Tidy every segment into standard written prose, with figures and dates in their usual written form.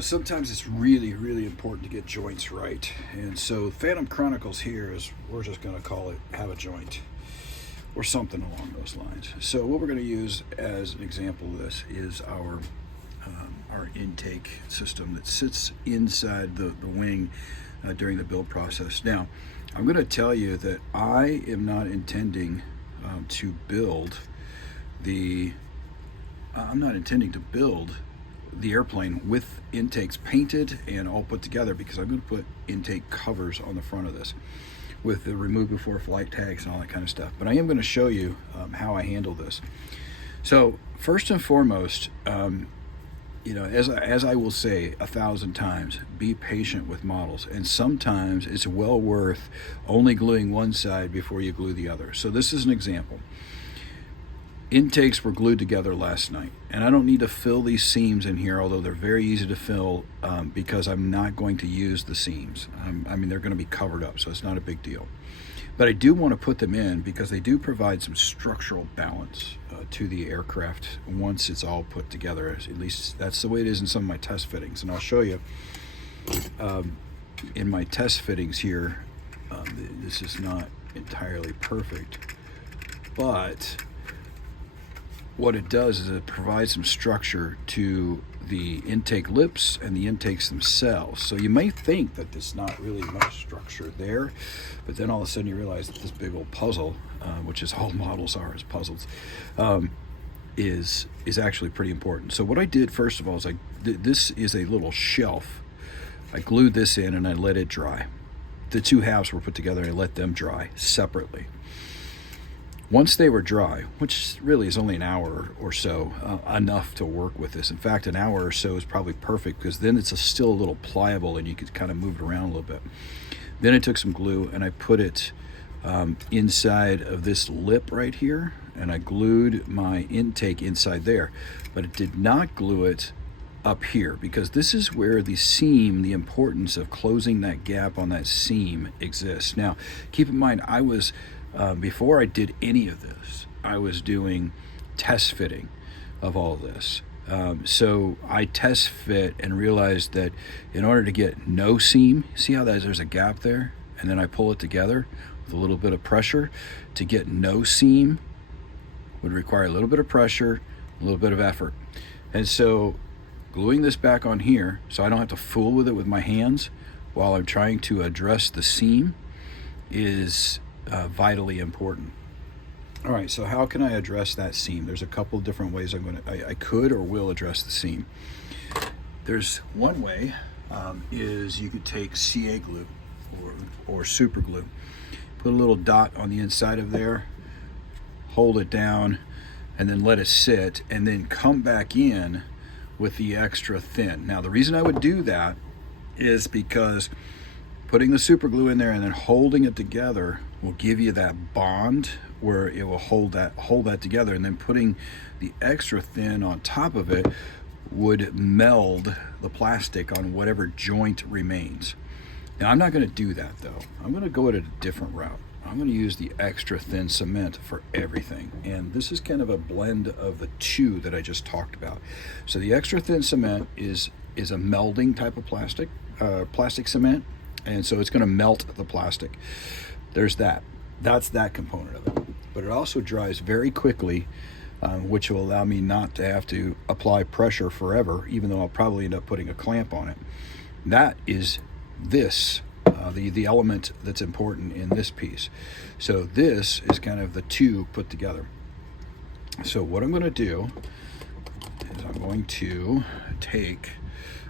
Sometimes it's really, really important to get joints right. And so Phantom Chronicles here is, we're just going to call it have a joint or something along those lines. So what we're going to use as an example of this is our intake system that sits inside the wing during the build process. Now, I'm going to tell you that I am not intending to build the, I'm not intending to build the airplane with intakes painted and all put together, because I'm going to put intake covers on the front of this with the remove before flight tags and all that kind of stuff. But I am going to show you how I handle this. So first and foremost, as I will say 1,000 times, be patient with models, and sometimes it's well worth only gluing one side before you glue the other. So this is an example. Intakes were glued together last night, and I don't need to fill these seams in here, although they're very easy to fill because I'm not going to use the seams. They're going to be covered up, so it's not a big deal. But I do want to put them in because they do provide some structural balance to the aircraft once it's all put together. At least that's the way it is in some of my test fittings, and I'll show you in my test fittings here. This is not entirely perfect, but what it does is it provides some structure to the intake lips and the intakes themselves. So you may think that there's not really much structure there, but then all of a sudden you realize that this big old puzzle, which is all models are, as puzzles, is actually pretty important. So what I did first of all is this is a little shelf. I glued this in and I let it dry. The two halves were put together and I let them dry separately. Once they were dry, which really is only an hour or so, enough to work with this. In fact, an hour or so is probably perfect, because then it's still a little pliable and you could kind of move it around a little bit. Then I took some glue and I put it inside of this lip right here, and I glued my intake inside there. But it did not glue it up here, because this is where the seam, the importance of closing that gap on that seam exists. Now, keep in mind, I was before I did any of this, I was doing test fitting of all of this. So I test fit and realized that in order to get no seam, see how there's a gap there? And then I pull it together with a little bit of pressure. To get no seam would require a little bit of pressure, a little bit of effort. And so gluing this back on here so I don't have to fool with it with my hands while I'm trying to address the seam is vitally important. All right, so how can I address that seam? There's a couple of different ways I could or will address the seam. There's one way is you could take CA glue or super glue, put a little dot on the inside of there, hold it down, and then let it sit, and then come back in with the extra thin. Now, the reason I would do that is because putting the super glue in there and then holding it together will give you that bond where it will hold that together, and then putting the extra thin on top of it would meld the plastic on whatever joint remains. Now, I'm not going to do that though. I'm going to go at a different route. I'm going to use the extra thin cement for everything, and this is kind of a blend of the two that I just talked about. So the extra thin cement is a melding type of plastic cement, and so it's going to melt the plastic. There's that. That's that component of it. But it also dries very quickly, which will allow me not to have to apply pressure forever, even though I'll probably end up putting a clamp on it. That is this, the element that's important in this piece. So this is kind of the two put together. So what I'm going to do is I'm going to take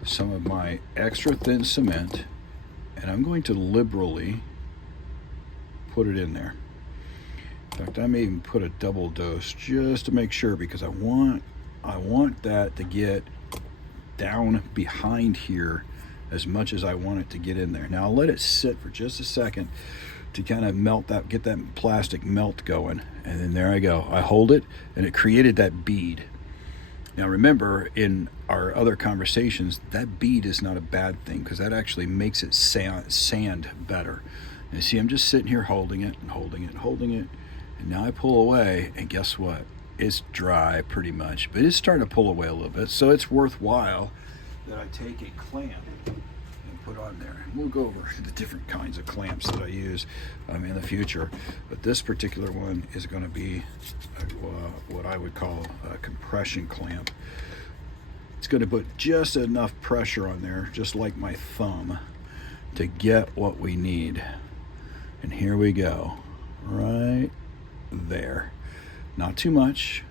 some of my extra thin cement and I'm going to liberally put it in there. In fact, I may even put a double dose just to make sure, because I want that to get down behind here as much as I want it to get in there. Now I'll let it sit for just a second to kind of melt that, get that plastic melt going, and then there I go. I hold it and it created that bead. Now remember, in our other conversations, that bead is not a bad thing, because that actually makes it sand better. And you see, I'm just sitting here holding it and holding it and holding it, and now I pull away, and guess what? It's dry pretty much, but it's starting to pull away a little bit, so it's worthwhile that I take a clamp and put on there. And we'll go over the different kinds of clamps that I use in the future. But this particular one is going to be what I would call a compression clamp. It's going to put just enough pressure on there, just like my thumb, to get what we need. And here we go, right there. Not too much.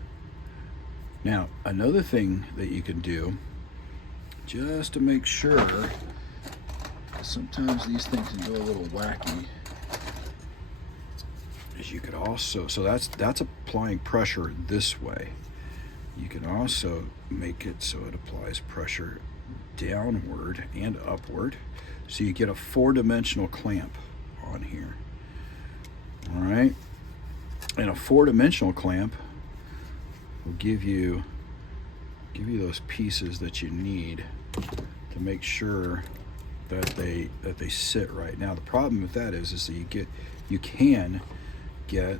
Now, another thing that you can do, just to make sure, sometimes these things can go a little wacky, is you could also, so that's applying pressure this way. You can also make it so it applies pressure downward and upward, so you get a 4-dimensional clamp on here. All right, and a 4-dimensional clamp will give you those pieces that you need to make sure that they sit right. Now the problem with that is that you can get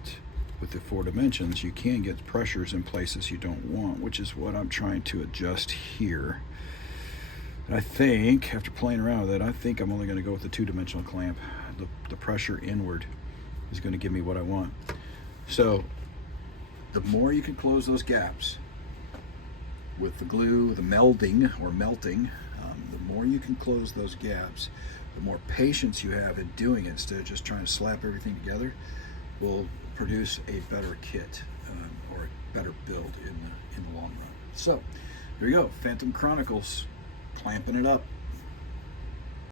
with the 4 dimensions, you can get pressures in places you don't want, which is what I'm trying to adjust here. And I think, after playing around with it, I think I'm only going to go with the 2-dimensional clamp. The pressure inward is going to give me what I want. So the more you can close those gaps with the glue, the melding or melting, the more you can close those gaps, the more patience you have in doing it instead of just trying to slap everything together, will produce a better kit or a better build in the long run. So there you go, Phantom Chronicles, clamping it up.